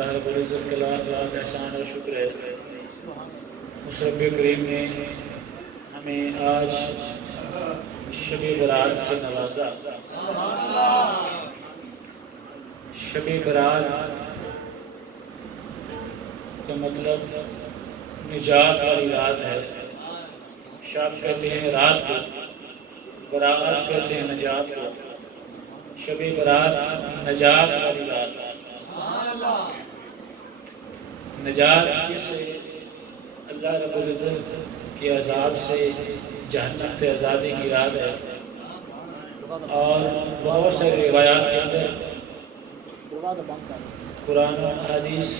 اللہ رب العزت کا لاکھ لاکھ احسان اور شکر ہے اس رب کریم نے ہمیں آج شب برات سے نوازا۔ شب برات کا مطلب نجات والی رات ہے۔ شب کہتے ہیں رات کو، برات کہتے ہیں نجات کو۔ شب برات نجات والی رات ہے۔ نجات کس سے؟ اللہ رب العزت کے عذاب سے، جہنم سے آزادی کی رات ہے۔ اور بہت سے روایات کے اندر قرآن و حدیث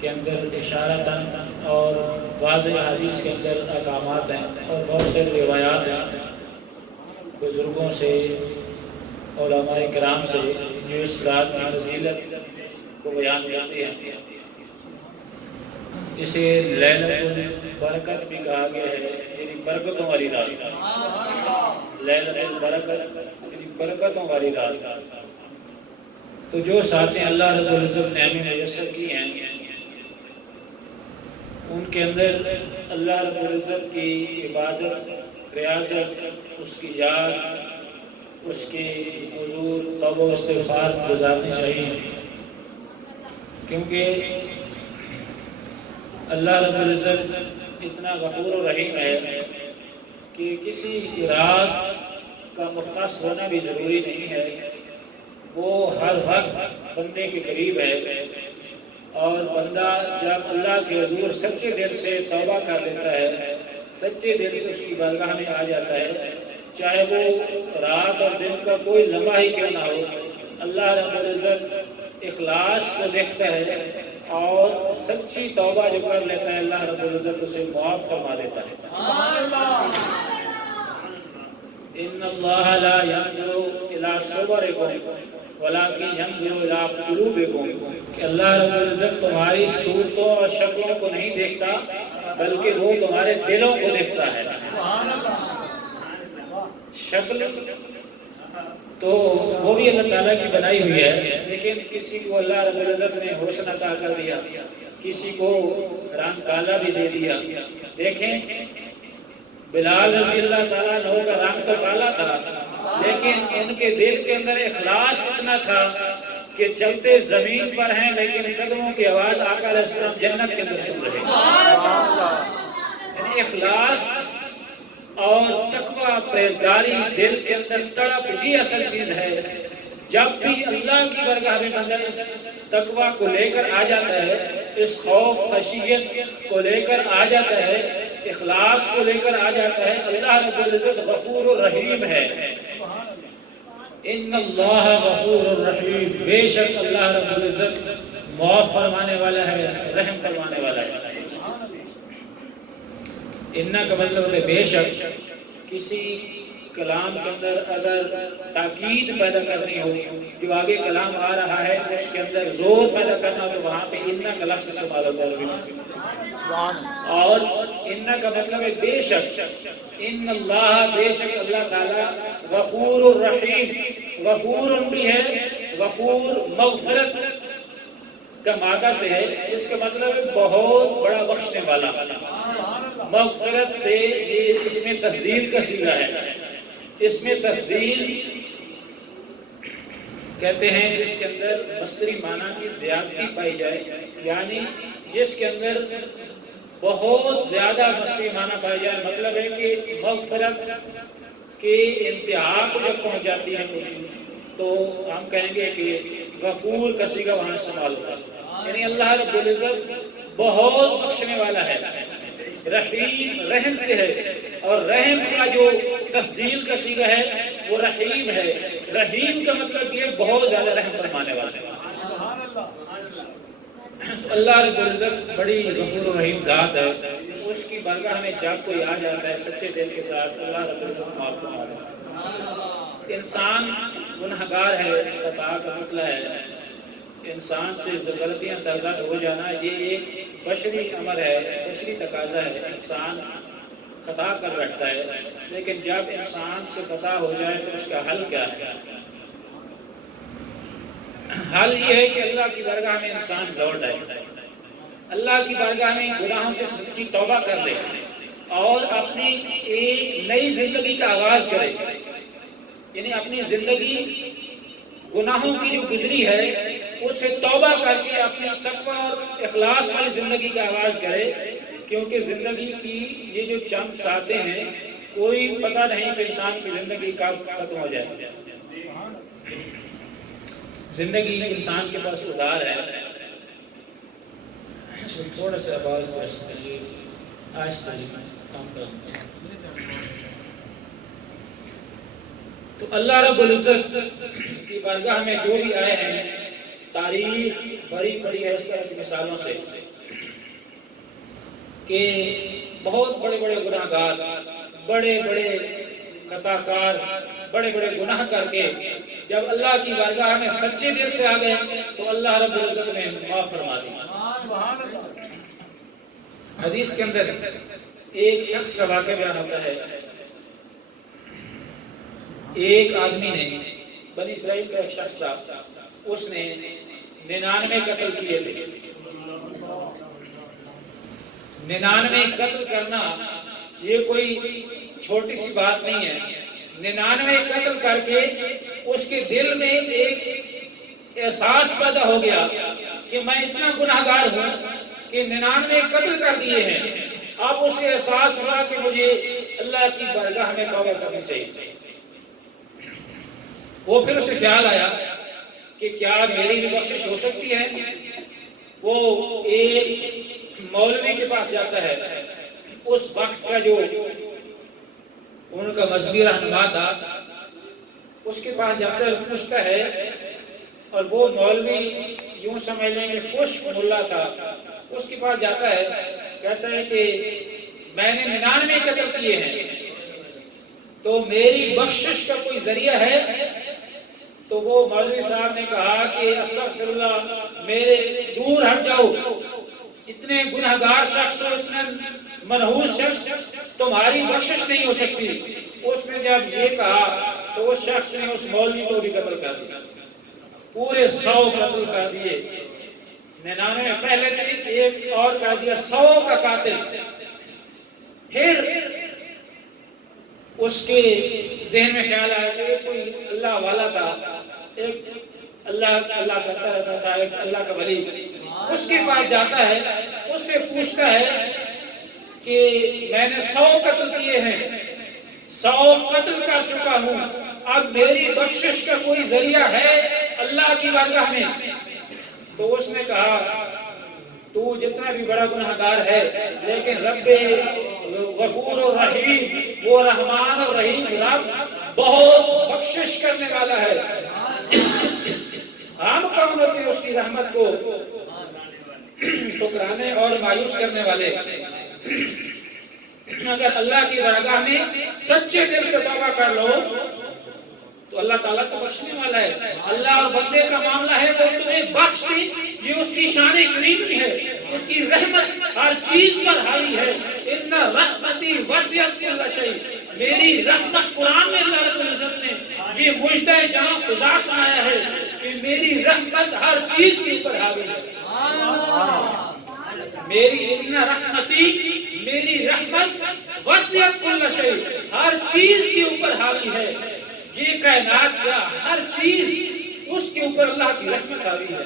کے اندر اشارتاً اور واضح حدیث کے اندر احکامات ہیں، اور بہت سے روایات ہیں بزرگوں سے، علماء کرام سے، جو اس رات کی فضیلت کو بیان کرتے ہیں۔ اسے لیلۃ البرکت بھی کہا گیا ہے، یعنی برکتوں والی رات۔ لیلۃ البرکت یعنی برکتوں والی رات۔ تو جو ساتھیں اللہ رب العزت نے ہمیں میسر کی ہیں، ان کے اندر اللہ رب العزت کی عبادت، ریاضت، اس کی یاد، اس کی حضور توبہ و استغفار گزارنی چاہیے، کیونکہ اللہ رب العزت اتنا غفور و رحیم ہے کہ کسی رات کا مختص ہونا بھی ضروری نہیں ہے۔ وہ ہر وقت بندے کے قریب ہے، اور بندہ جب اللہ کے حضور سچے دل سے توبہ کر لیتا ہے، سچے دل سے اس کی بارگاہ میں آ جاتا ہے، چاہے وہ رات اور دن کا کوئی لمحہ ہی کیوں نہ ہو، اللہ رب العزت اخلاص کو دیکھتا ہے، اور سچی توبہ جو کر لیتا ہے اللہ رب العزت اسے معاف فرما دیتا ہے۔ ان اللہ لا ينظر الى صورکم ولکن ينظر الى قلوبکم، کہ اللہ رب العزت تمہاری صورتوں اور شکلوں کو نہیں دیکھتا، بلکہ وہ تمہارے دلوں کو دیکھتا ہے۔ شکل تو وہ بھی اللہ تعالیٰ کی بنائی ہوئی ہے، لیکن کسی کو اللہ رب العزت نے حسن عطا کر دیا، کسی کو رنگ کالا بھی دے دیا۔ دیکھیں بلال رضی اللہ تعالیٰ عنہ کا رنگ تو کالا تھا، لیکن ان کے دل کے اندر اخلاص اتنا تھا کہ چلتے زمین پر ہیں لیکن قدموں کی آواز آقا علیہ السلام جنت کے اندر سن رہے ہیں۔ یعنی اخلاص اور تقوی، پرہیزگاری دل کے اندر تڑپ ہی اصل چیز ہے۔ جب بھی اللہ کی بارگاہ میں بندہ اس تقوی کو لے کر آ جاتا ہے، اس خوف خشیت کو لے کر آ جاتا ہے، اخلاص کو لے کر آ جاتا ہے، اللہ رب العزت غفور الرحیم ہے۔ ان اللہ غفور الرحیم، بے شک اللہ رب العزت معاف فرمانے والا ہے، رحم فرمانے والا ہے۔ انہ کا مطلب ہے بے شک۔ کسی کلام کے اندر اگر تاکید پیدا کرنی ہو، جو آگے کلام آ رہا ہے اس کے اندر زور پیدا کرنا ہو، تو وہاں پہ انہ کا لفظ استعمال ہوتا ہے۔ اور انہ کا مطلب ہے بے شک۔ ان اللہ، بے شک اللہ تعالیٰ، غفور الرحیم، غفور بھی ہے، غفور مغفرت کا مادہ سے ہے، اس کا مطلب ہے بہت بڑا بخشنے والا۔ مغفرت سے یہ اس میں تفضیل کا صیغہ ہے۔ اس میں تفضیل کہتے ہیں جس کے اندر مصدری معنی کی زیادتی پائی جائے، یعنی جس کے اندر بہت زیادہ مصدری معنی پائی جائے، مطلب ہے کہ مغفرت کے انتہا کو جب پہنچ جاتی ہے تو ہم کہیں گے کہ غفور کا صیغہ وہاں استعمال ہوگا، یعنی اللہ رب العزت بہت بخشنے والا ہے، رحیم رحم سے ہے، اور رحم کا جو تفضیل کا صیغہ ہے وہ رحیم ہے۔ رحیم کا مطلب یہ بہت زیادہ رحم فرمانے والا ہے۔ اللہ رب العزت بڑی غفور و رحیم ذات ہے، اس کی بارگاہ میں جب کوئی آ جاتا ہے سچے دل کے ساتھ، اللہ رب العزت معاف فرما دیتا ہے۔ انسان گنہگار ہے، خطا کا پتلا ہے، انسان سے غلطیاں سرزد ہو جانا یہ ایک بشری امر ہے، بشری تقاضا ہے۔ انسان خطا کر بیٹھتا ہے، لیکن جب انسان سے خطا ہو جائے تو اس کا حل کیا ہے؟ حال یہ ہے کہ اللہ کی بارگاہ میں انسان لوٹ آئے، اللہ کی بارگاہ میں گناہوں سے سچی توبہ کر لے اور اپنی ایک نئی زندگی کا آغاز کرے، یعنی اپنی زندگی گناہوں کی جو گزری ہے اس سے توبہ کر کے اپنی تقوی اور اخلاص والی زندگی کا آغاز کرے، کیونکہ زندگی کی یہ جو چند ساتیں ہیں کوئی پتہ نہیں کہ انسان کی زندگی کب ختم ہو جائے۔ زندگی انسان کے پاس ادھار ہے، تھوڑا سا آواز آہستہ کام کریں۔ تو اللہ رب العزت کی بارگاہ میں جو بھی آئے ہیں، تاریخ بڑی بڑی ہے اس طرح کی مثالوں سے کہ بہت بڑے بڑے گناہ گار، بڑے بڑے خطا کار، بڑے بڑے گناہ کر کے جب اللہ کی بارگاہ میں سچے دل سے آ گئے تو اللہ رب العزت نے معاف فرما دیا۔ حدیث کے اندر ایک شخص کا واقعہ بیان ہوتا ہے، ایک آدمی نے، بنی اسرائیل کا ایک شخص تھا، اس نے 99 قتل کیے تھے۔ 99 قتل کرنا یہ کوئی چھوٹی سی بات نہیں ہے۔ 99 قتل کر کے اس کے دل میں ایک احساس پیدا ہو گیا کہ میں اتنا گناہ گار ہوں کہ 99 قتل کر دیے ہیں۔ اب اسے احساس ہوا کہ مجھے اللہ کی بارگاہ میں توبہ کرنی چاہیے۔ وہ پھر اسے خیال آیا کہ کیا میری بھی بخشش ہو سکتی ہے۔ وہ ایک مولوی کے پاس جاتا ہے، اس وقت کا جو ان کا مذہبی رہنما تھا، اس کے پاس جاتا ہے، پوچھتا ہے، اور وہ مولوی یوں سمجھ لیں کہ خشک ملا تھا، اس کے پاس جاتا ہے، کہتا ہے کہ میں نے 99 قتل کیے ہیں، تو میری بخشش کا کوئی ذریعہ ہے؟ تو وہ مولوی صاحب نے کہا کہ استغفر اللہ، میرے دور ہٹ جاؤ، اتنے گناہ گار شخص اور اتنے منحوس شخص، تمہاری بخشش نہیں ہو سکتی۔ اس نے جب یہ کہا تو اس شخص نے اس مولوی کو بھی قتل کر دیا، پورے 100 قتل کر دیے۔ 99 پہلے تھے، ایک اور کر دیا، 100 کا قاتل۔ پھر اس کے ذہن میں خیال آیا کہ کوئی اللہ والا تھا، ایک اللہ کرتا رہتا تھا، ایک اللہ کا ولی، اس کے پاس جاتا ہے، اس سے پوچھتا ہے کہ میں نے 100 قتل کیے ہیں، 100 قتل کر چکا ہوں، اب میری بخشش کا کوئی ذریعہ ہے اللہ کی بارگاہ میں؟ تو اس نے کہا تو جتنا بھی بڑا گناہ گار ہے لیکن رب غفور اور رحیم، وہ رحمان اور رحیم رب بہت بخشش کرنے والا ہے۔ ہم کون ہوتے ہیں اس کی رحمت کو ٹھکرانے اور مایوس کرنے والے؟ اگر اللہ کی بارگاہ میں سچے دل سے توبہ کر لو تو اللہ تعالیٰ تو بخشنے والا ہے۔ اللہ اور بندے کا معاملہ ہے، وہ تمہیں بخش دے، یہ اس کی شان کریمی ہے، اس کی رحمت ہر چیز پر حاوی ہے۔ ان رحمتی وسعت کل شیء، میری رحمت، قرآن میں اللہ رب العزت نے یہ مجدہ جہاں خدا سنایا ہے کہ میری رحمت ہر چیز کے اوپر حاوی ہے۔ میری ان رحمتی، میری رحمت وسعت کل شیء، ہر چیز کے اوپر حاوی ہے۔ یہ کائنات کا ہر چیز اس کے اوپر اللہ کی رحمت حاوی ہے۔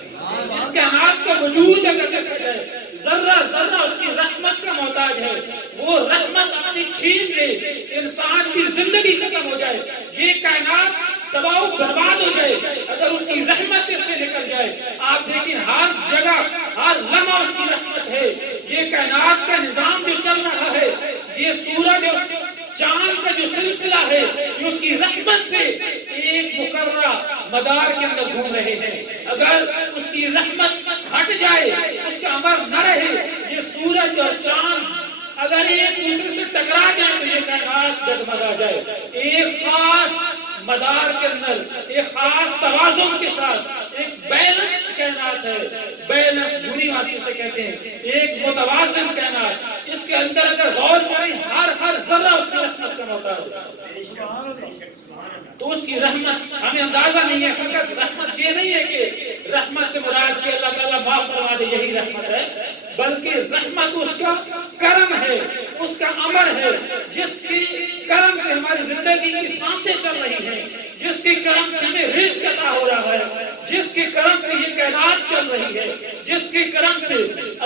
اس کائنات کا وجود اگر دیکھا جائے، ذرہ ذرہ اس کی رحمت کا محتاج ہے۔ وہ رحمت اپنی چھین لے، انسان کی زندگی ختم ہو جائے، یہ کائنات تباہ و برباد ہو جائے اگر اس کی رحمت اس سے نکل جائے۔ آپ دیکھیں ہر جگہ ہر لمحہ اس کی رحمت ہے۔ یہ کائنات کا نظام جو چل رہا ہے، یہ سورج اور چاند کا جو سلسلہ ہے، یہ اس کی رحمت سے ایک مقررہ مدار کے اندر گھوم رہے ہیں۔ اگر اس کی رحمت ہٹ جائے، اس کا امر نہ رہے، یہ سورج اور چاند اگر ایک دوسرے سے ٹکرا جائے تو یہ کائنات جگمگا جائے۔ ایک خاص مدار کے اندر، ایک خاص توازن کے ساتھ ایک بیلنس کائنات ہے، بیلنس یونیورس سے کہتے ہیں، ایک متوازن کائنات۔ اس کے اندر اگر غور کریں، ہر ذرہ اس کی رحمت کا محتاج ہے۔ تو اس کی رحمت ہمیں اندازہ نہیں ہے، فقط رحمت یہ نہیں ہے کہ رحمت سے مراد کہ اللہ تعالیٰ معاف فرما دے یہی رحمت ہے، بلکہ رحمت اس کا کرم ہے، اس کا امر ہے، جس کے کرم سے ہماری زندگی کی سانسیں چل رہی ہیں، جس کے کرم سے ہمیں رزق عطا ہو رہا ہے، جس کے کرم سے یہ کائنات چل رہی ہے، جس کے کرم سے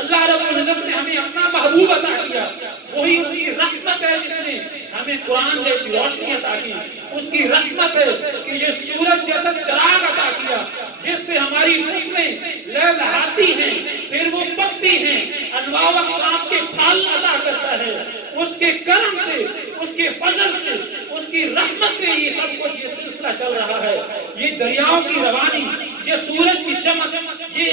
اللہ رب العزت نے ہمیں اپنا محبوب عطا کیا، وہی اس کی رحمت ہے جس نے ہمیں قرآن جیسی روشنی عطا کی، اس کی رحمت ہے کہ یہ سورج جیسا چراغ عطا کیا جس سے ہماری نسلیں لہلہاتی ہیں، پھر وہ پکتی ہیں، انواع و اقسام کے پھل عطا کرتا ہے، اس کے کرم سے، اس کے فضل سے، اس کی رحمت سے یہ سب کچھ یہ سلسلہ چل رہا ہے۔ یہ دریاؤں کی روانی، یہ سورج کی چمک، یہ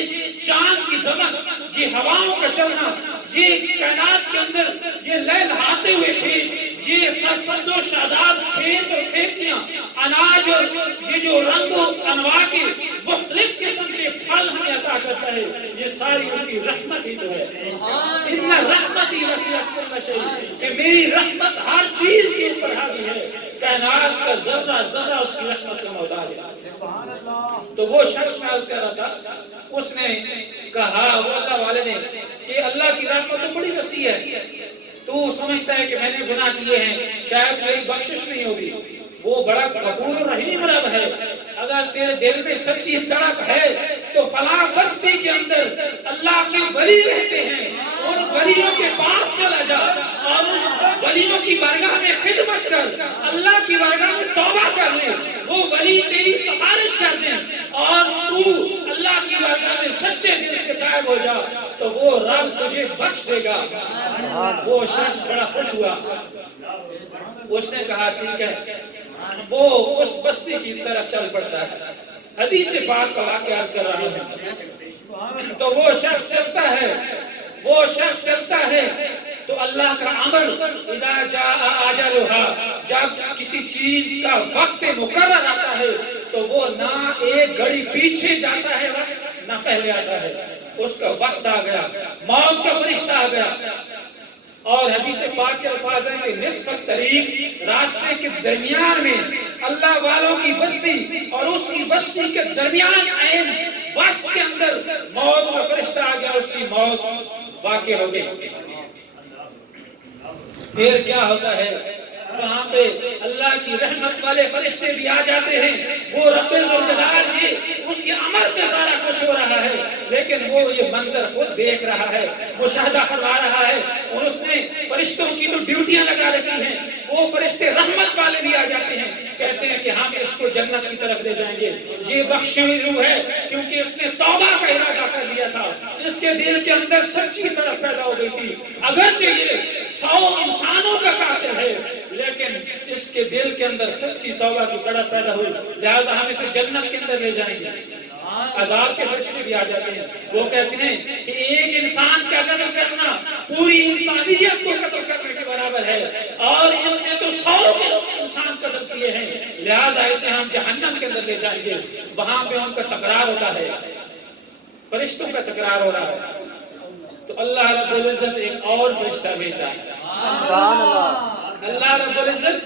چاند کی دمک، یہ ہواؤں کا چلنا، یہ کائنات کے اندر یہ لہلہاتے ہوئے کھیت، یہ سرسبز و شاداب کھیت اور کھیتیاں، اناج اور یہ جو رنگ و انواع کے مختلف قسم کے پھل ہمیں عطا کرتا ہے، یہ ساری اس کی رحمت ہی تو ہے۔ ان رحمت ہی وسعت کل شیء، کہ میری رحمت ہر چیز کے اوپر حاوی ہے، کائنات کا ذرہ ذرہ اس کی رحمت کا محتاج ہے۔ تو وہ شخص میں عرض کر رہا تھا، اس نے کہا وہ اللہ والے نے کہ اللہ کی رحمت تو بڑی وسیع ہے، تو سمجھتا ہے کہ میں نے گناہ کیے ہیں شاید میری بخشش نہیں ہوگی، وہ بڑا غفور رحیم رب ہے، اگر تیرے دل میں سچی تڑپ ہے تو فلاں بستی کے اندر اللہ کے ولی رہتے ہیں، ان ولیوں کے پاس چلا جا اور اس ولیوں کی بارگاہ میں خدمت کر، اللہ کی بارگاہ میں توبہ کر لے، وہ ولی تیری سفارش کر دیں اور تو اللہ کی بارگاہ میں سچے دل سے قائم ہو جا تو وہ رب تجھے بخش دے گا۔ وہ شخص بڑا خوش ہوا، اس نے کہا ٹھیک ہے، وہ اس بستی کی طرف چل پڑتا ہے۔ حدیث پاک کا واقعہ عرض کر رہا ہوں، تو وہ شخص چلتا ہے تو اللہ کا امر اذا جاء اجلها، جب کسی چیز کا وقت مقرر آتا ہے تو وہ نہ ایک گھڑی پیچھے جاتا ہے نہ پہلے آتا ہے، اس کا وقت آ گیا، موت کا فرشتہ آ گیا۔ اور حدیث پاک کے الفاظ ہیں کہ نصف طریق، راستے کے درمیان میں اللہ والوں کی بستی اور اس کی بستی کے درمیان عین وقت کے اندر موت کا فرشتہ آ گیا، اس کی موت واقع ہو گئی۔ پھر کیا ہوتا ہے، وہاں پہ اللہ کی رحمت والے فرشتے بھی آ جاتے ہیں، وہ رب الجلال کی اس کے امر سے سارا کچھ ہو رہا ہے، لیکن وہ یہ منظر خود دیکھ رہا ہے، مشاہدہ فرما رہا ہے، اور اس نے فرشتوں کی تو ڈیوٹیاں لگا رکھی ہیں، وہ فرشتے رحمت والے بھی آ جاتے ہیں، کہتے ہیں کہ ہم اس کو جنت کی طرف لے جائیں گے، یہ بخشی ہوئی روح ہے کیونکہ اس نے توبہ کا ارادہ کر لیا تھا، اس کے دل کے اندر سچی طرف پیدا ہو گئی تھی، اگرچہ یہ 100 انسانوں کا قاتل ہے لیکن اس کے دل کے اندر سچی توبہ کی تڑپ پیدا ہوئی، لہذا ہم اسے جنت کے اندر لے جائیں گے۔ عذاب کے فرشتے بھی آ جاتے ہیں، وہ کہتے ہیں کہ ایک انسان کا قتل کرنا پوری انسانیت کو قتل کرنے کے برابر ہے، اور اس نے تو 100 انسان قتل کیے ہیں، لہذا اسے ہم جہنم کے اندر لے جائیں گے۔ وہاں پہ ان کا تکرار ہوتا ہے، فرشتوں کا تکرار ہو رہا ہے، تو اللہ رب العزت ایک اور فرشتہ بھیجتا ہے، سبحان اللہ، اللہ رب العزت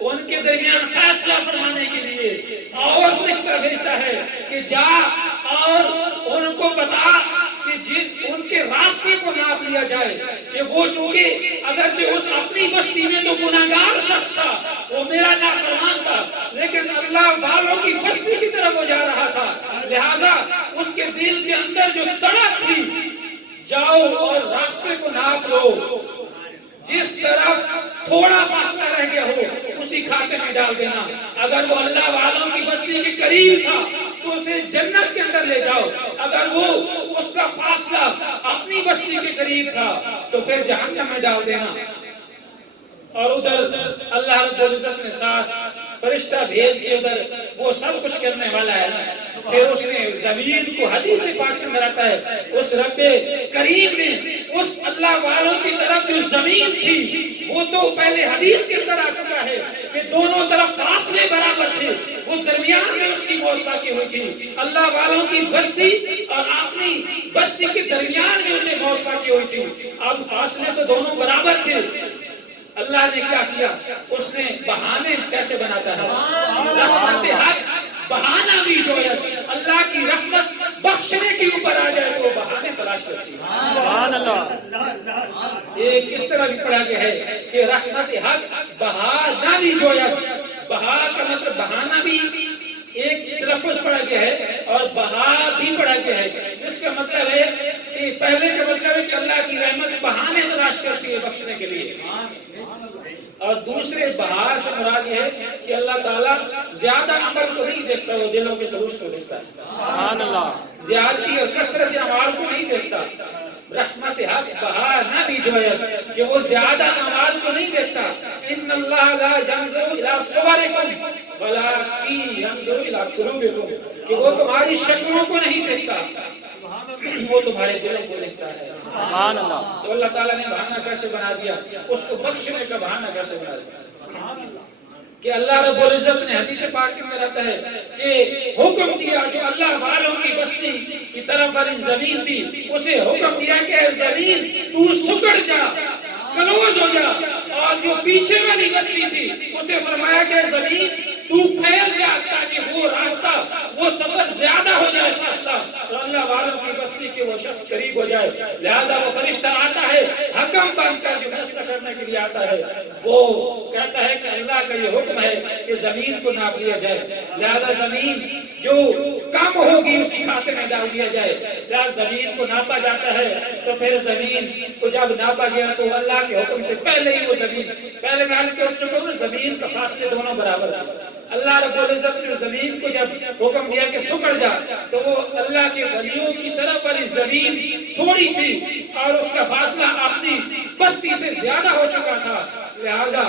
ان کے درمیان فیصلہ فرمانے کے لیے اور فرشتہ بھیجتا ہے کہ جا اور ان کو بتا کہ ان کے راستے کو ناپ لیا جائے، کہ وہ چونکہ اگرچہ اس اپنی بستی میں تو گناہگار شخص تھا، وہ میرا نافرمان تھا، لیکن اللہ والوں کی بستی کی طرف وہ جا رہا تھا، لہذا اس کے دل کے اندر جو تڑپ تھی، جاؤ اور راستے کو ناپ لو، جس طرف تھوڑا فاصلہ رہ گیا ہو اسی کھاتے میں ڈال دینا، اگر وہ اللہ والوں کی بستی کے قریب تھا تو اسے جنت کے اندر لے جاؤ، اگر وہ اس کا فاصلہ اپنی بستی کے قریب تھا تو پھر جہنم میں ڈال دینا۔ اور ادھر اللہ رب العزت نے ساتھ فرشتہ بھیج کے ادھر وہ سب کچھ کرنے والا ہے، پھر اس نے زمین کو، حدیث پاک میں آتا ہے، اس رب کریم نے اس اللہ والوں کی طرف جو زمین تھی وہ تو پہلے حدیث کے اندر آ چکا ہے کہ دونوں طرف فاصلے برابر تھے، وہ درمیان میں اس کی موت واقع ہوئی تھی، اللہ والوں کی بستی اور اپنی بستی کے درمیان میں اسے موت واقع ہوئی تھی، اب فاصلے تو دونوں برابر تھے۔ اللہ نے کیا کیا، اس نے بہانے کیسے بناتا ہے، رحمت حق بہانہ بھی جو ہے، اللہ کی رحمت کے اوپر آ جائے تو وہ بہانے تلاش کرتی ہے. سبحان اللہ. ایک اس طرح بھی پڑھا گیا ہے کہ رحمت حق بہا نہ بھی جوید. بہا کا مطلب بہانا بھی ایک تلفظ پڑھا گیا ہے اور بہا بھی پڑھا گیا ہے. اس کا مطلب ہے کہ پہلے کا مطلب ہے کہ اللہ کی رحمت بہانے تلاش کرتی ہے بخشنے کے لیے, اور دوسرے بہار سے مراد یہ ہے کہ اللہ تعالیٰ زیادہ عمل کو نہیں دیکھتا, وہ دلوں کے خلوص کو دیکھتا ہے. سبحان اللہ. زیادتی اور کثرت اعمال کو نہیں دیکھتا. رحمت حق بہار نہ بھی جوید کہ وہ زیادہ اعمال کو نہیں دیکھتا. ان اللہ لا ينظر الى صورکم ولکن ينظر الى قلوبکم, کہ وہ تمہاری شکلوں کو نہیں دیکھتا, وہ تمہارے دلوں کو دیکھتا ہے. سبحان اللہ. تو اللہ تعالیٰ نے بہانہ کیسے بنا دیا, اس کو بخشنے کا بہانہ کیسے بنا دیا کہ اللہ رب العزت نے حدیث پاک میں رہتا ہے کہ حکم دیا جو اللہ والوں کی بستی کی طرف والی زمین تھی, اسے حکم دیا کہ اے زمین تو سکڑ جا, کلوز ہو جا, اور جو پیچھے والی بستی تھی اسے فرمایا کہ زمین تو پھیل جا تاکہ وہ راستہ وہ سفر زیادہ ہو جائے راستہ, تو اللہ والوں کی بستی کے وہ شخص قریب ہو جائے. لہذا وہ فرشتہ آتا ہے حکم بن کر جو فیصلہ کرنے کے لیے آتا ہے, وہ کہتا ہے کہ اللہ کا یہ حکم ہے کہ زمین کو ناپ لیا جائے, لہذا زمین جو کم ہوگی اس کی کھاتے میں ڈال دیا جائے. جب زمین کو ناپا جاتا ہے تو پھر زمین کو جب ناپا گیا تو اللہ کے حکم سے پہلے ہی وہ زمین, پہلے میں عرض کر چکا ہوں زمین کا فاصلے دونوں برابر ہے. اللہ رب العزت نے زمین کو جب حکم دیا کہ سکڑ جا تو وہ اللہ کے ولیوں کی طرف والی زمین تھوڑی تھی اور اس کا فاصلہ اپنی بستی سے زیادہ ہو چکا تھا. لہذا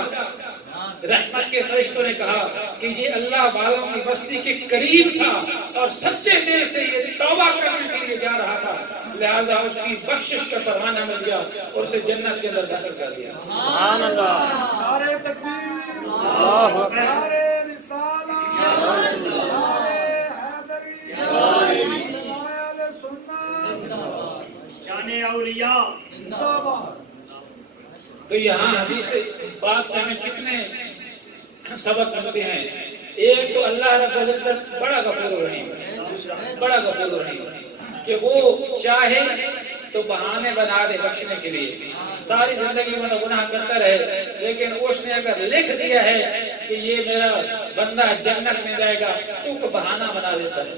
رحمت کے فرشتوں نے کہا کہ یہ اللہ والوں کی بستی کے قریب تھا اور سچے دل سے یہ توبہ کرنے کے لیے جا رہا تھا, لہذا اس کی بخشش کا فرمانہ مل گیا اور اسے جنت کے اندر داخل کر دیا. سبحان اللہ. نعرہ تکبیر, اللہ اکبر. نعرہ رسالہ, نعرہ حیدری, نعرہ اہل سنت, شان اولیاء زندہ باد. تو یہاں حدیث پاک سے ہمیں کتنے سبق ملتے ہیں. ایک تو اللہ رب العزت بڑا غفور رحیم ہے, بڑا غفور رحیم کہ وہ چاہے تو بہانے بنا دے بخشنے کے لیے. ساری زندگی میں گناہ کرتا رہے, لیکن اس نے اگر لکھ دیا ہے کہ یہ میرا بندہ جنت میں جائے گا تو وہ بہانہ بنا دیتا ہے.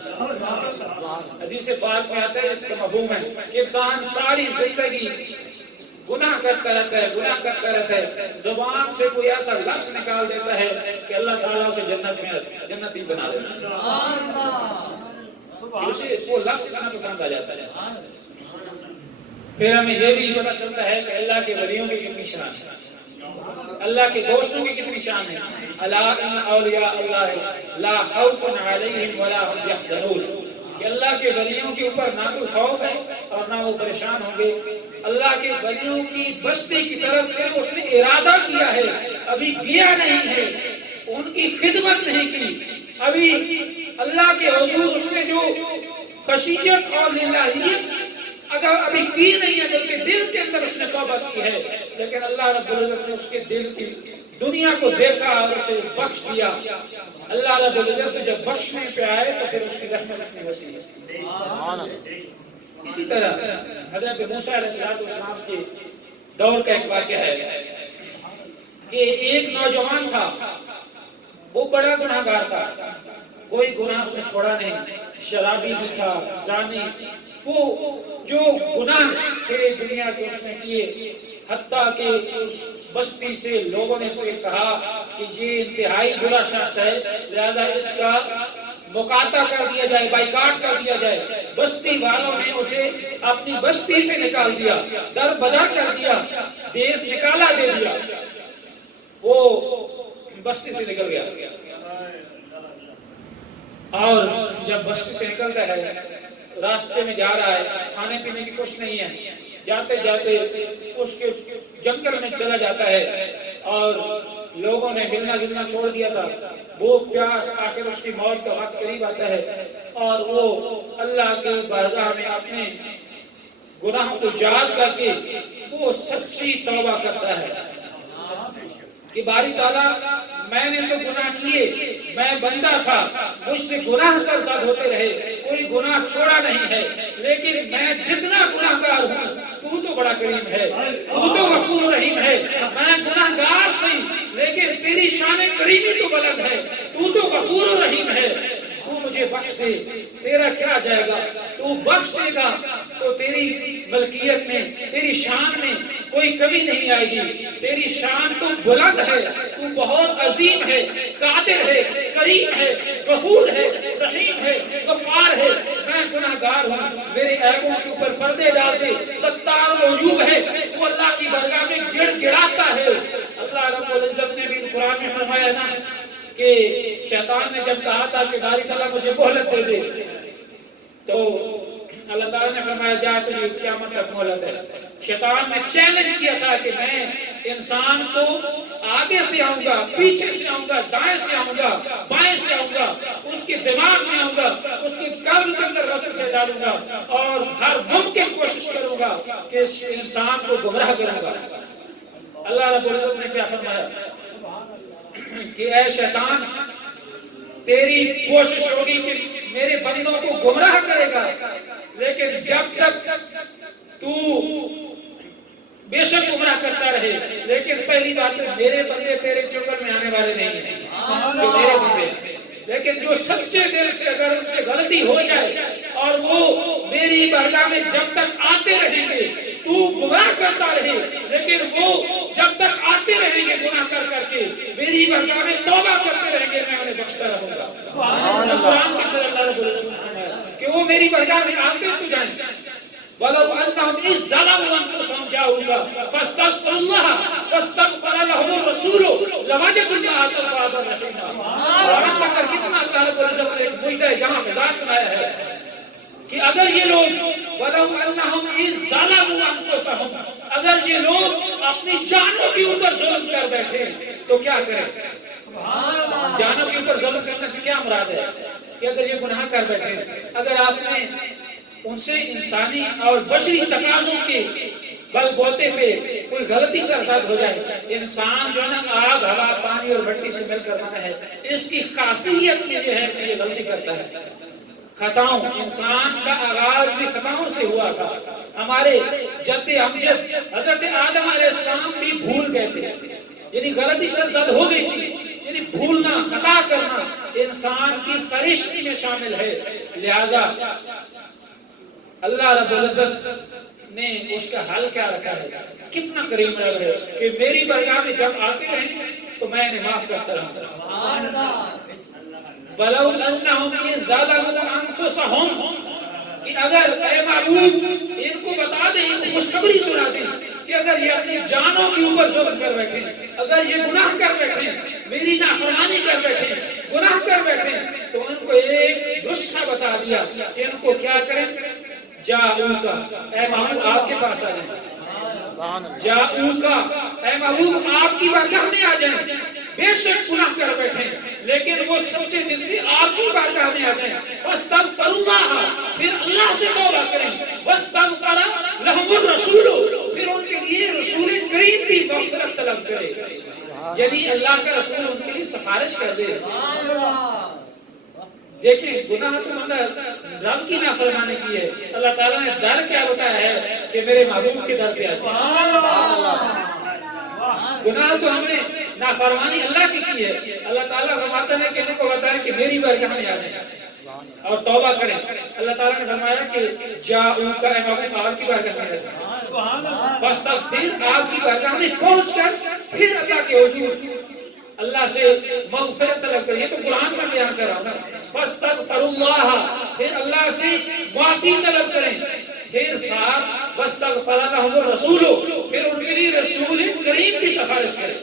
حدیث پاک میں آتا ہے, اس کا مفہوم ہے کہ انسان ساری زندگی گناہ کرتا رہتا ہے, گناہ کرتا رہتا ہے, زبان سے کوئی ایسا لفظ نکال دیتا ہے کہ اللہ تعالیٰ اسے جنتی بنا دیتا ہے. اسے وہ لفظ اتنا پسند آ جاتا ہے. پھر ہمیں یہ بھی پتہ چلتا ہے کہ اللہ کے ولیوں کی کتنی شان ہے, اللہ کے دوستوں کی کتنی شان ہے. الا ان اولیاء اللہ لا خوف علیہم ولا هم یحزنون, کہ اللہ کے ولیوں کے اوپر نہ کوئی خوف ہے اور نہ وہ پریشان ہوں گے. اللہ کے ولیوں کی بستی کی طرف سے اس نے ارادہ کیا ہے, ابھی کیا نہیں ہے, ان کی خدمت نہیں کی, ابھی اللہ کے حضور اس نے جو خشیت اور للہیت اگر ابھی کی نہیں ہے, بلکہ دل کے اندر اس نے توبہ کی ہے, لیکن اللہ رب العزت نے اس کے دل کی دنیا کو دیکھا اور اسے بخش دیا. اللہ رب العزت جب بخشنے پہ آئے تو پھر اس کی رحمت اپنے وسیع ہے. اسی طرح حضرت موسیٰ علیہ السلام کے دور کا ایک واقعہ ہے کہ ایک نوجوان تھا, وہ بڑا گناہگار تھا, کوئی گناہ اس نے چھوڑا نہیں, شرابی بھی تھا, زانی, وہ جو گناہ تھے دنیا کے اس نے کیے, حتیٰ کہ اس بستی سے لوگوں نے اسے کہا کہ یہ انتہائی برا شخص ہے, لہذا اس کا مقاطع کر دیا جائے, بائیکاٹ کر دیا جائے. بستی والوں نے اسے اپنی بستی سے نکال دیا, در بدر کر دیا, دیش نکالا دے دیا, وہ بستی سے نکل گیا. اور جب بستی سے نکلتا ہے, راستے میں جا رہا ہے, کھانے پینے کی کچھ نہیں ہے, جاتے جاتے اس کے جنگل میں چلا جاتا ہے اور لوگوں نے ملنا جلنا چھوڑ دیا تھا. وہ پیاس, آخر اس کی موت کا وقت قریب آتا ہے اور وہ اللہ کے بارگاہ میں اپنے گناہوں کو یاد کر کے وہ سچی توبہ کرتا ہے. کہ باری تعالیٰ میں نے تو گناہ کیے، میں بندہ تھا، مجھ سے گناہ سرزد ہوتے رہے، کوئی گناہ چھوڑا نہیں ہے، لیکن میں جتنا گناہگار ہوں تو تو بڑا کریم ہے، تو تو غفور رحیم ہے، میں گناہگار سی لیکن تیری شان کریمی تو بلند ہے، تو تو غفور رحیم ہے، تو مجھے بخش دے، تیرا کیا جائے گا، تو بخش دے گا تو تیری ملکیت میں، تیری شان میں کوئی کمی نہیں آئے گی، تیری شان تو بلند ہے، تو بہت عظیم ہے، قادر ہے، کریم ہے، غفور ہے، رحیم ہے، غفار ہے، میں گناہگار ہوں، میرے عیبوں کے اوپر پردے ڈال دے، ستار عیوب ہے، تو اللہ کی بارگاہ میں گڑ گڑاتا ہے۔ اللہ رب العزت نے بھی قرآن میں فرمایا نا کہ شیطان نے جب کہا تھا کہ باری تعالیٰ مجھے مہلت دے دے، تو اللہ تعالیٰ نے فرمایا جا تجھے قیامت تک مہلت ہے۔ شیطان نے چیلنج کیا تھا کہ میں انسان کو آگے سے آؤں گا، پیچھے سے آؤں گا، دائیں سے آؤں گا، بائیں سے آؤں گا، اس کے دماغ میں آؤں گا، اس کے قلب کے اندر وسوسے ڈالوں گا اور ہر ممکن کوشش کروں گا کہ اس انسان کو گمراہ کروں گا۔ اللہ رب العزت نے کیا فرمایا کہ اے شیطان، تیری کوشش ہوگی کہ میرے بندوں کو گمراہ کرے گا، لیکن جب تک تو بے شک گمراہ کرتا رہے، لیکن پہلی بات ہے میرے بندے تیرے چکر میں آنے والے نہیں ہیں، جو میرے بندے، لیکن جو سچے دل سے اگر ان سے غلطی ہو جائے اور وہ میری بارگاہ میں جب تک آتے رہیں گے، تو گمراہ کرتا رہے، لیکن وہ جب تک آتے رہیں گے گناہ کر کر کے میری بارگاہ میں توبہ کرتے رہیں گے، میں انہیں بخشتا رہوں گا۔ قرآن کے اندر اللہ رب العزت نے فرمایا کہ وہ میری بارگاہ میں آتے تو جائیں، وَلَوْ أَنَّهُمْ إِذْ ظَلَمُوا أَنفُسَهُمْ جَاءُوكَ فَاسْتَغْفَرُوا اللَّهَ وَاسْتَغْفَرَ لَهُمُ الرَّسُولُ لَوَجَدُوا اللَّهَ تَوَّابًا رَحِيمًا۔ اور اللہ کا کتنا اللہ رب العزت نے ایک مجدہ جہاں فضا سنایا ہے کہ اگر یہ لوگ وَلَوْ أَنَّهُمْ إِذْ ظَلَمُوا أَنفُسَهُمْ، اگر یہ لوگ اپنی جانوں کے اوپر ظلم کر بیٹھے تو کیا کریں؟ جانوں کے اوپر ظلم کرنے سے کیا مراد ہے کہ اگر یہ گناہ کر بیٹھے، اگر آپ نے ان سے انسانی اور بشری تقاضوں کے بل بوتے پہ کوئی غلطی سرزد ہو جائے، انسان جو ہے نا آگ، ہوا، پانی اور مٹی سے مل کر بنا ہے، اس کی خاصیت میں یہ ہے کہ یہ غلطی کرتا ہے۔ خطاؤں، انسان کا آغاز بھی خطاؤں سے ہوا تھا، ہمارے جد امجد حضرت آدم علیہ السلام بھی بھول گئے تھے، یعنی غلطی سرزد ہو گئی تھی، یعنی بھولنا، خطا کرنا انسان کی سرشتی میں شامل ہے، لہذا اللہ رب العزت نے اس کا حل کیا رکھا ہے، کتنا کریم رب ہے کہ میری بارگاہ میں جب آتے رہیں تو میں انہیں معاف کرتا رہوں گا۔ وَلَوْ أَنَّهُمْ إِذْ ظَلَمُوا أَنفُسَهُمْ، کہ اگر اے معبود ان کو بتا دیں، ان کو خوشخبری سنا دیں کہ اگر یہ اپنی جانوں کے اوپر ظلم کر بیٹھے، اگر یہ گناہ کر بیٹھے، میری نافرمانی کر بیٹھے، گناہ کر بیٹھے، تو ان کو ایک نسخہ بتا دیا کہ ان کو کیا کریں، جاؤکا، اے محبوب آپ کے پاس آ جائیں، جاؤکا، اے محبوب آپ کی بارگاہ میں آ جائیں، بے شک گناہ کر بیٹھے لیکن وہ سچے دل سے آپ کی بارگاہ میں آ جائیں، وَاسْتَغْفَرُوا اللَّهَ، پھر اللہ سے توبہ کریں، وَاسْتَغْفَرَ لَهُمُ الرَّسُولُ، پھر ان کے لیے رسول کریم بھی مغفرت طلب کرے، یعنی اللہ کا رسول ان کے لیے سفارش کر دے۔ دیکھیں گناہ تو مگر رب کی نافرمانی کی ہے، اللہ تعالیٰ نے در کیا بتایا ہے کہ میرے محبوب کے در پہ آ جائیں۔ گناہ تو ہم نے نافرمانی اللہ کی ہے، اللہ تعالیٰ فرماتا ہے کہ ان کو بتائیں کہ میری بارگاہ میں آ جائیں اور توبہ کریں۔ اللہ تعالیٰ نے فرمایا کہ جاؤکا، اے محبوب آپ کی بارگاہ میں آ جائیں، بس تب پھر آپ کی بارگاہ میں پہنچ کر پھر اللہ کے حضور اللہ سے مغفرت طلب کریں، یہ تو قرآن میں بیان کر رہا ہوں نا، فاستغفروا اللہ، پھر اللہ سے معافی طلب کریں، پھر ساتھ واستغفر لهم الرسول، پھر ان کے لیے رسول کریم کی سفارش کریں۔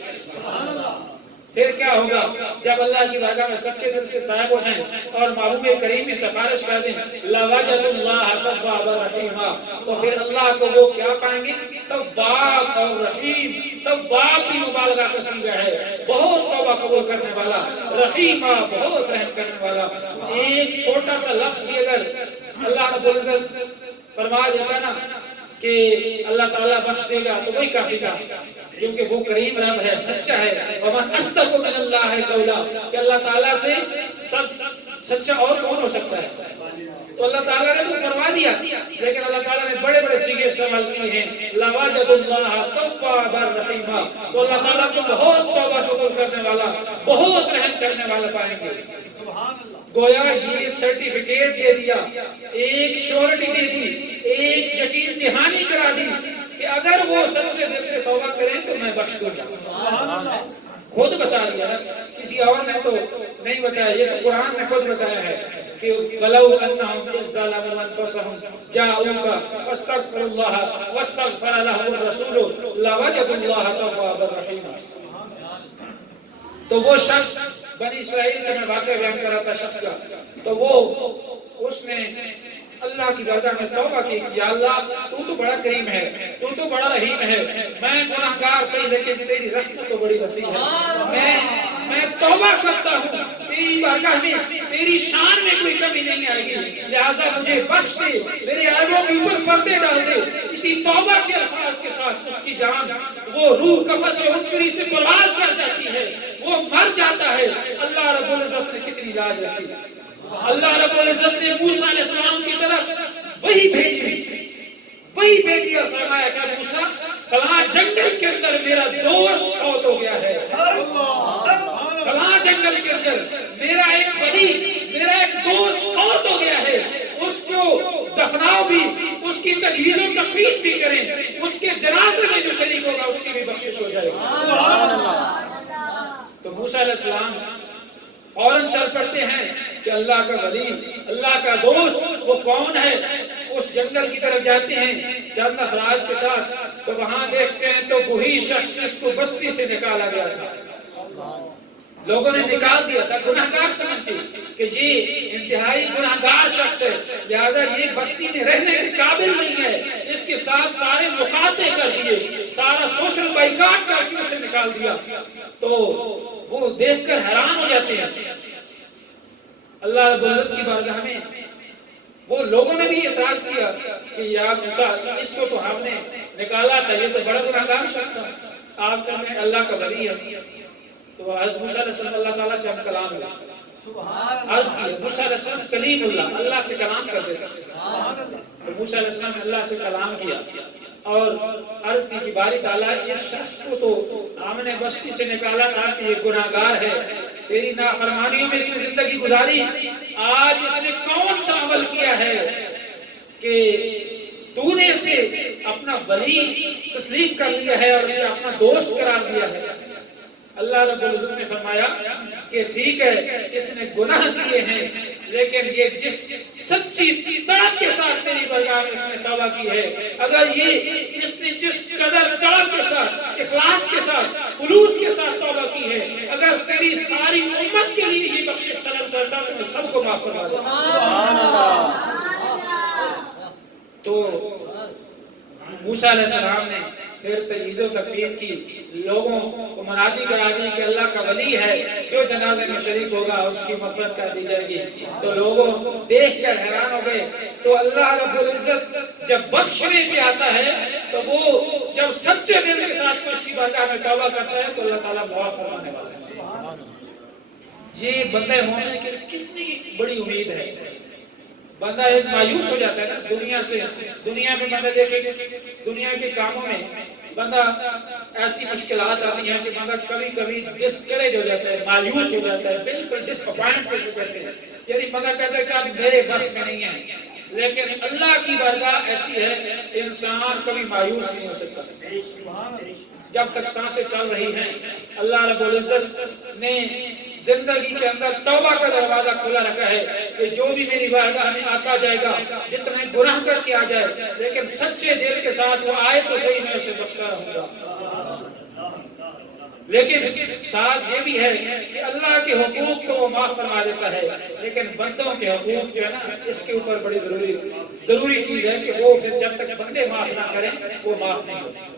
پھر کیا ہوگا جب اللہ کی بارگاہ میں سچے دل سے طائب ہو جائیں اور محبوب کریم کی سفارش کر دیں، لَوَجَدُوا اللَّهَ تَوَّابًا رَحِيمًا، تو پھر اللہ کو وہ کیا پائیں گے، تواب اور رحیم۔ تواب بھی مبالغہ کا صیغہ ہے، بہت توبہ قبول کرنے والا، رحیمہ بہت رحم کرنے والا۔ ایک چھوٹا سا لفظ بھی اگر اللہ رب العزت فرما دیتا نا کہ اللہ تعالیٰ بخش دے گا تو وہی کافی تھا، کیونکہ وہ کریم رب ہے، سچا ہے۔ وَمَنْ أَصْدَقُ مِنَ اللَّهِ قَوْلًا، کہ اللہ تعالیٰ سے سچا اور کون ہو سکتا ہے؟ تو اللہ تعالیٰ نے تو فرما دیا، لیکن اللہ تعالیٰ نے بڑے بڑے سیگے استعمال کیے ہیں، لَوَجَدُ اللَّهَ تَوَّابًا رَحِيمًا، تو اللہ تعالیٰ کو بہت توبہ قبول کرنے والا، بہت رحم کرنے والا پائیں گے۔ گویا یہ سرٹیفکیٹ دے دیا، ایک شورٹی دے دی، ایک یقین دہانی کرا دی کہ اگر وہ سچے دل سے توبہ کریں تو میں بخش دوں گا۔ خود بتا دیا، کسی اور نے تو نہیں بتایا، یہ تو قرآن نے خود بتایا ہے کہ وَلَوْ أَنَّهُمْ إِذْ ظَلَمُوا أَنفُسَهُمْ جَاءُوكَ فَاسْتَغْفِرُوا اللَّهَ وَاسْتَغْفَرَ لَهُمُ الرَّسُولُ لَوَجَدُوا اللَّهَ تَوَّابًا رَحِيمًا۔ تو وہ شخص بنی اسرائیل کا میں واقعہ بیان کر رہا تھا شخص کا، تو وہ اس نے اللہ کی بارگاہ میں توبہ کی کہ یا اللہ تو بڑا کریم ہے، تو بڑا رحیم ہے، میں گناہگار صحیح لیکن تیری رحمت تو بڑی وسیع ہے، میں توبہ کرتا ہوں، تیری بارگاہ میں تیری شان میں کوئی کمی نہیں آئے گی، لہذا مجھے بخش دے، میرے عیبوں کے اوپر پردے ڈال دے۔ اسی توبہ کے الفاظ کے ساتھ اس کی جان، وہ روح قفس عنصری سے پرواز کر جاتی ہے، وہ مر جاتا ہے۔ اللہ رب العزت نے کتنی لاج رکھی، اللہ رب العزت نے موسیٰ علیہ السلام کی طرف وہی بھیجی اور فرمایا کہ موسیٰ فلاں جنگل کے اندر میرا دوست فوت ہو گیا ہے، فلاں جنگل کے اندر میرا ایک ولی، میرا ایک دوست فوت ہو گیا ہے، اس کو دفناؤ بھی، اس کی تجہیز و تکفین بھی کریں، اس کے جنازے میں جو شریک ہوگا اس کی بھی بخشش ہو جائے گی۔ تو موسیٰ علیہ السلام فوراً چل پڑتے ہیں کہ اللہ کا ولی، اللہ کا دوست وہ کون ہے، اس جنگل کی طرف جاتے ہیں چند افراد کے ساتھ، تو وہاں دیکھتے ہیں تو وہی شخص جس کو بستی سے نکالا گیا تھا، لوگوں نے نکال دیا تھا، گناہگار سمجھتے کہ یہ انتہائی گناہگار شخص ہے، لہذا یہ بستی میں رہنے کے قابل نہیں ہے، اس کے ساتھ سارے مقاطع کر دیے، سارا سوشل بائیکاٹ کر کے اسے نکال دیا۔ تو وہ دیکھ کر حیران ہو جاتے ہیں۔ اللہ رب العزت کی بارگاہ میں وہ لوگوں نے بھی اعتراض کیا کہ یا موسیٰ اس کو تو ہم نے نکالا تھا، یہ تو بڑا گناہگار شخص تھا، آپ کا میں اللہ کا ولی ہے۔ تو حضرت موسیٰ علیہ السلام اللہ تعالیٰ سے ہم کلام ہوا، عرض کی موسیٰ علیہ السلام کلیم اللہ سے کلام کرتے تھے، تو موسیٰ علیہ السلام نے اللہ سے کلام کیا اور عرض کی کہ باری تعالیٰ اس شخص کو تو ہم نے بستی سے نکالا تھا کہ یہ گناہگار ہے، تیری نافرمانیوں میں اس نے زندگی گزاری، آج اس نے کون سا عمل کیا ہے کہ تو نے اسے اپنا ولی تسلیم کر لیا ہے اور اسے اپنا دوست قرار دیا ہے۔ اللہ رب العزت نے فرمایا کہ ٹھیک ہے اس نے گناہ کیے ہیں، لیکن یہ جس سچی تڑپ کے ساتھ تیری بارگاہ میں اس نے توبہ کی ہے، اگر یہ اس نے جس قدر تڑپ کے ساتھ، اخلاص کے ساتھ، خلوص کے ساتھ توبہ کی ہے، اگر تیری ساری امت کے لیے یہ بخشش طلب کرتا تو میں سب کو معاف کروا دیتا۔ تو موسیٰ علیہ السلام نے پھر تجہیز و تکفین کی، لوگوں کو منادی کرا دی کہ اللہ کا ولی ہے، جو جنازے میں شریک ہوگا اس کی مغفرت کر دی جائے گی۔ تو لوگوں دیکھ کر حیران ہو گئے۔ تو اللہ رب العزت جب بخشنے پہ آتا ہے تو وہ جب سچے دل کے ساتھ اس کی بارگاہ میں توبہ کرتا ہے تو اللہ تعالیٰ معاف فرمانے والا ہے۔ یہ بندہ مومن کی کتنی بڑی امید ہے۔ بندہ ایک مایوس ہو جاتا ہے نا دنیا سے، دنیا میں بندہ دیکھے دنیا کے کاموں میں بندہ ایسی مشکلات آتی ہیں کہ بندہ کبھی کبھی ڈسکریج ہو جاتا ہے، مایوس ہو جاتا ہے، بالکل ڈس اپوائنٹ کہتے ہیں، یعنی بندہ کہتا ہے کہ اب میرے بس میں نہیں ہے۔ لیکن اللہ کی بارگاہ ایسی ہے انسان کبھی مایوس نہیں ہو سکتا۔ جب تک سانسیں چل رہی ہیں اللہ رب العزت نے زندگی کے اندر توبہ کا دروازہ کھلا رکھا ہے کہ جو بھی میری بارگاہ میں آتا جائے گا، جتنے گناہ کر کے آ جائے لیکن سچے دل کے ساتھ وہ آئے تو صحیح میں اسے بخشتا رہوں گا۔ لیکن ساتھ یہ بھی ہے کہ اللہ کے حقوق کو وہ معاف فرما دیتا ہے، لیکن بندوں کے حقوق جو ہے نا اس کے اوپر بڑی ضروری چیز ہے کہ وہ پھر جب تک بندے معاف نہ کریں وہ معاف نہیں ہوتے۔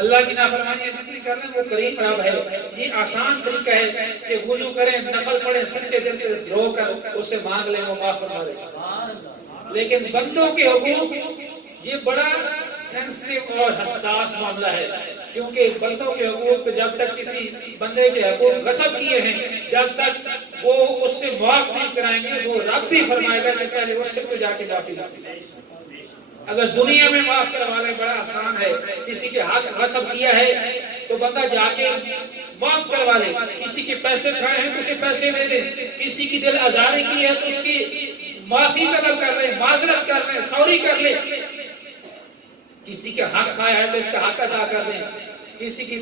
اللہ کی نافرمانی جتنی کر لیں وہ کریم رب ہے۔ یہ آسان طریقہ ہے کہ وضو کریں، نفل پڑھیں، سچے دل سے رو کر اسے مانگ لیں، وہ معاف فرما دے۔ لیکن بندوں کے حقوق یہ بڑا سینسٹیو اور حساس معاملہ ہے، کیونکہ بندوں کے حقوق جب تک کسی بندے کے حقوق غصب کیے ہیں، جب تک وہ اس سے معاف نہیں کرائیں گے، وہ رب بھی فرمائے گا کہ پہلے اس سے جا کے معافی مانگے۔ اگر دنیا میں معاف کروا لے بڑا آسان ہے، کسی کے حق غصب کیا ہے تو بندہ جا کے معاف کروا لے، کسی کے پیسے کھائے ہیں تو اسے پیسے دے دے، کسی کی دل آزاری کی ہے تو اس کی معافی طلب کر لے، معذرت کر لے، سوری کر لے، کسی کے حق کھایا ہے تو اس کا حق ادا کر دیں، کسی کی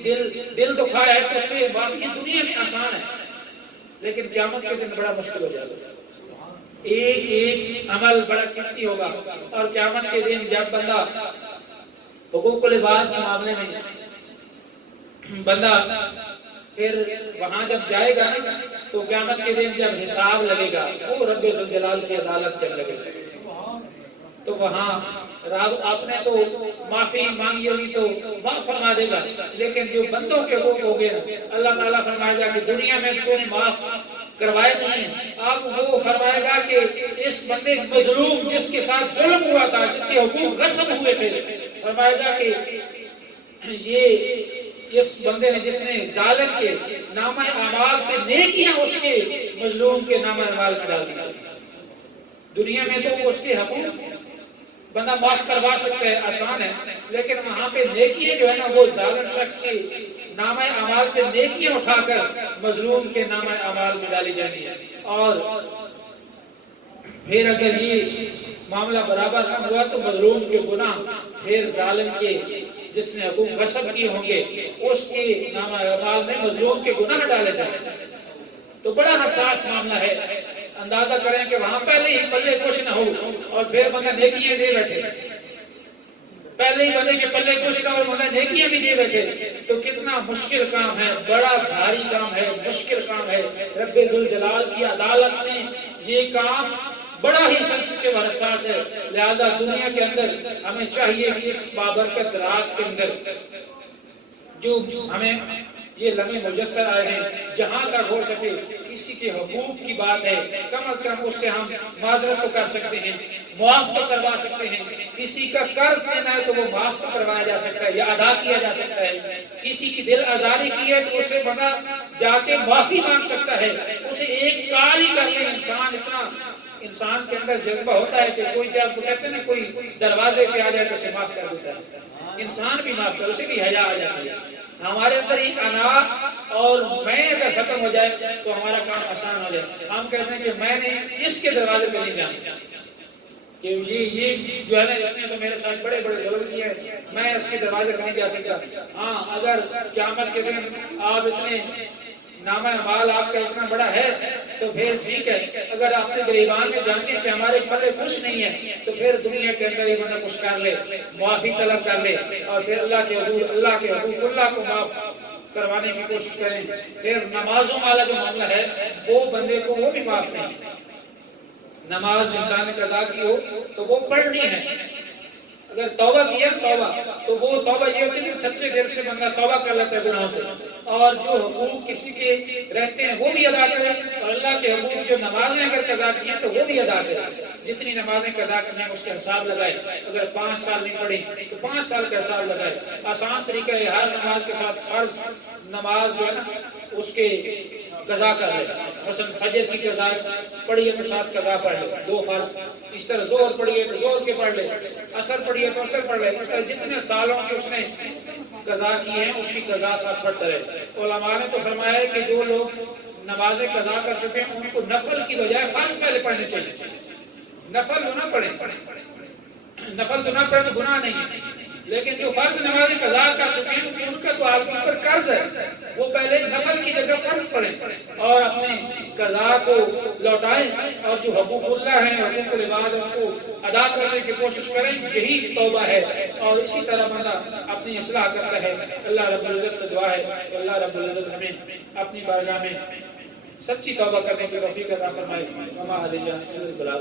دل دکھایا ہے تو اس سے معافی دنیا میں آسان ہے، لیکن قیامت کے دن بڑا مشکل ہو جائے گا۔ ایک ایک عمل بڑا قیمتی ہوگا، اور قیامت کے دن جب بندہ حقوق العباد کے معاملے میں بندہ پھر وہاں جب جائے گا تو قیامت کے دن جب حساب لگے گا، وہ رب ذوالجلال کی عدالت جب لگے گا تو وہاں آپ نے تو معافی مانگی ہوگی تو معاف فرما دے گا، لیکن جو بندوں کے حقوق ہو گئے اللہ تعالیٰ فرمائے گا کہ دنیا میں تو نے معاف کروائے نہیں، آپ وہ فرمائے گا کہ اس بندے مظلوم جس کے ساتھ ظلم ہوا تھا، جس کے حقوق غصب ہوئے تھے، فرمائے گا کہ یہ اس بندے نے جس نے ظالم کے نامہ اعمال سے نیکیاں اس کے مظلوم کے نامہ اعمال میں ڈال دیا۔ دنیا میں تو اس کے حقوق بندہ معاف کروا سکتا ہے، آسان ہے، لیکن وہاں پہ نیکیاں جو ہے نا وہ ظالم شخص کے نامہ اعمال سے نیکیاں اٹھا کر مظلوم کے نامہ اعمال میں ڈالی جاتی ہے، اور پھر اگر یہ معاملہ برابر نہ ہوا تو مظلوم کے گناہ پھر ظالم کے جس نے حقوق غصب کیے ہوں گے اس کے نامہ اعمال میں مظلوم کے گناہ ڈالے جائیں، تو بڑا حساس معاملہ ہے۔ اندازہ کریں کہ وہاں پہلے ہی پلے کچھ نہ ہو اور پھر بندہ نیکیاں دے بیٹھے، پہلے ہی بندے کے پلے کچھ نہ ہو بندہ نیکیاں بھی دے بیٹھے، تو کتنا مشکل کام ہے، بڑا بھاری کام ہے، مشکل کام ہے۔ رب ذوالجلال کی عدالت میں یہ کام بڑا ہی سنجیدہ اور حساس ہے، لہذا دنیا کے اندر ہمیں چاہیے کہ اس بابرکت رات کے اندر جو ہمیں یہ لمحے مجسر آئے ہیں، جہاں تک ہو سکے کسی کے حقوق کی بات ہے، کم از کم اس سے ہم معذرت تو کر سکتے ہیں، معاف تو کروا سکتے ہیں، کسی کا قرض دینا ہے تو وہ معاف تو کروایا جا سکتا ہے یا ادا کیا جا سکتا ہے، کسی کی دل آزاری کی ہے تو اسے بندہ جا کے معافی مانگ سکتا ہے، اسے ایک کال ہی کر لے۔ انسان کے اندر جذبہ ہوتا ہے کہ کوئی جب کہتے ہیں نا کوئی دروازے پہ آ جائے تو اسے معاف کر دیتا ہے، انسان بھی معاف کر، اسے بھی حیا آ جاتی ہے۔ ہمارے اندر ایک انا اور میں اگر ختم ہو جائے تو ہمارا کام آسان ہو جائے۔ ہم کہتے ہیں کہ میں نے اس کے دروازے پہ نہیں جانا، کہ یہ جو ہے نا اس نے تو میرے ساتھ بڑے بڑے ظلم کیے ہیں، میں اس کے دروازے پہ نہیں جا سکتا۔ ہاں اگر قیامت کے دن آپ اتنے نامہ اعمال آپ کا اتنا بڑا ہے تو پھر ٹھیک ہے، اگر آپ نے گریبان میں جانتے کہ ہمارے پلے کچھ نہیں ہے تو پھر دنیا کے اندر ہی بندہ کچھ کر لے، معافی طلب کر لے، اور پھر اللہ کے حضور اللہ کے حقوق اللہ کو معاف کروانے کی کوشش کریں۔ پھر نمازوں والا جو معاملہ ہے وہ بندے کو وہ بھی معاف نہیں، نماز انسان نے قضا کی ہو تو وہ پڑھنی ہے، اگر توبہ کیا توبہ تو وہ توبہ یہ ہوتی ہے کہ سچے دل سے بندہ توبہ کر لیتا ہے گناہوں سے، اور جو حقوق کسی کے رہتے ہیں وہ بھی ادا کرے، اور اللہ کے حقوق جو نمازیں اگر قضا کی ہیں تو وہ بھی ادا کرے، جتنی نمازیں قضا کرنے ہیں اس کا حساب لگائے، اگر 5 سال نہیں پڑھی تو 5 سال کا حساب لگائے۔ آسان طریقہ ہے، ہر نماز کے ساتھ فرض نماز جو ہے نا اس کے قضا کر لے، مثلا فجر کی قضا پڑھی ہے تو ساتھ قضا پڑھ لے 2 فرض، اس طرح ظہر پڑھی ہے تو ظہر کے پڑھ لے، عصر پڑھی ہے تو عصر پڑھ لے، اس طرح جتنے سالوں کی اس نے قضا کی ہیں اس کی قضا ساتھ پڑھتا رہے۔ علماء نے تو فرمایا ہے کہ جو لوگ نمازیں قضا کر چکے ہیں ان کو نفل کی بجائے فرض پہلے پڑھنے چاہیے، نفل نہ پڑھیں، نفل تو نہ پڑھیں تو گناہ نہیں ہے، لیکن جو فرض نمازیں قضا کر چکے ہیں ان کا تو آپ کے اوپر قرض ہے، وہ پہلے نفل کی جگہ فرض پڑھیں اور اپنے قضا کو لوٹائیں، اور جو حقوق اللہ ہیں حقوق العباد ان کو ادا کرنے کی کوشش کریں، یہی توبہ ہے، اور اسی طرح بندہ اپنی اصلاح کرتا ہے۔ اللہ رب العزت سے دعا ہے کہ اللہ رب العزت ہمیں اپنی بارگاہ میں سچی توبہ کرنے کی توفیق عطا فرمائے۔ وما علینا الا البلاغ۔